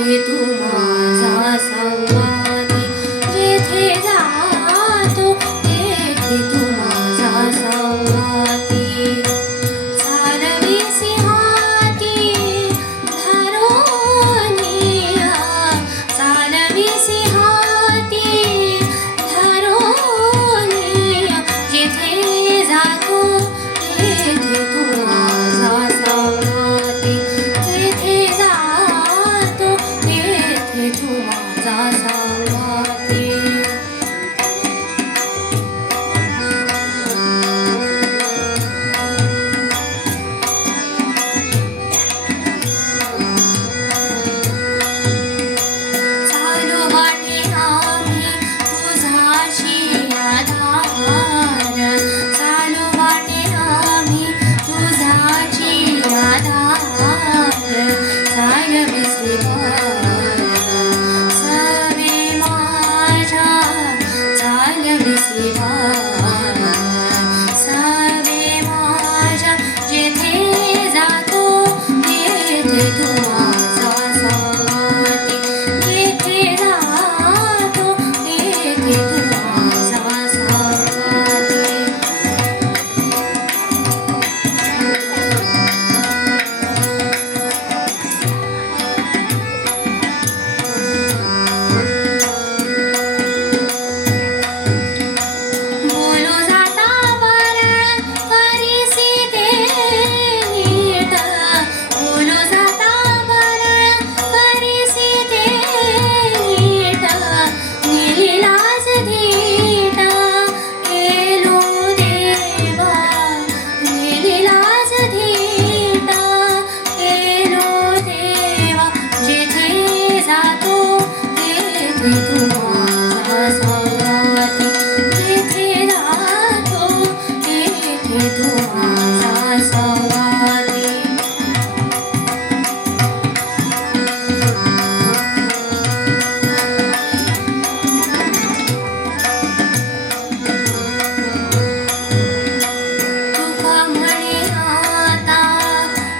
तेथे तू माझा संगाती, जेथे जातो तेथे तू माझा संगाती. चालविसी हाती धरोनिया, चालविसी हाती धरोनिया, जेथे जातो तेथे तू माझा संगाती, जेथे जातो तेथे तू माझा संगाती. चालू वाटे आम्ही तुझाशी आधार, चालू वाटे आम्ही तुझाची आधार. चालविसी वाट सवे माझ्या, चालविसी वाट सवे माझ्या, जेथे जातो तेथे तू माझा संगाती, जेथे जातो तेथे तू माझा संगाती. बोलू जाता बरं करीसी ते नीट, बोलू जाता बरं करीसी ते नीट. नीलाज धीट केलो देवा, नीलाज धीट केलो देवा, जेथे जातो तेथे तू माझा संगाती, जेथे जातो तेथे तू माझा संगाती. तुका म्हणे आता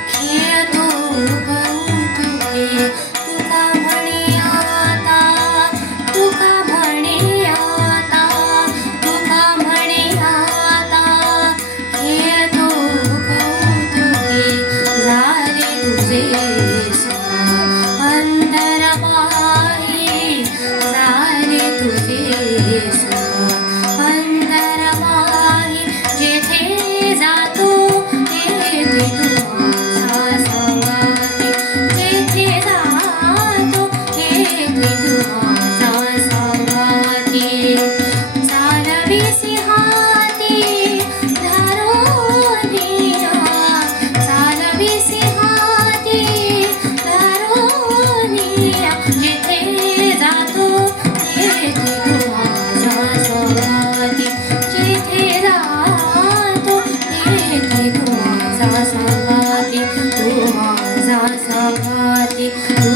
खेळतो कौतुके, तुका म्हणे आता, तुका म्हणे आता, तुका म्हणे आता खेळतो कौतुके. झाले तुझे सुख अंतर पाही, झाले तुझे सुख अंतर पाही, जेथे जातो तेथे तू माझा संगाती, जेथे जातो तेथे तू माझा संगाती. चालविसी हाती धरोनिया, चालविसी हाती धरोनिया, जेथे जातो तेथे तू माझा संगाती, जेथे जातो तेथे तू माझा संगाती, तू माझा संगाती, तू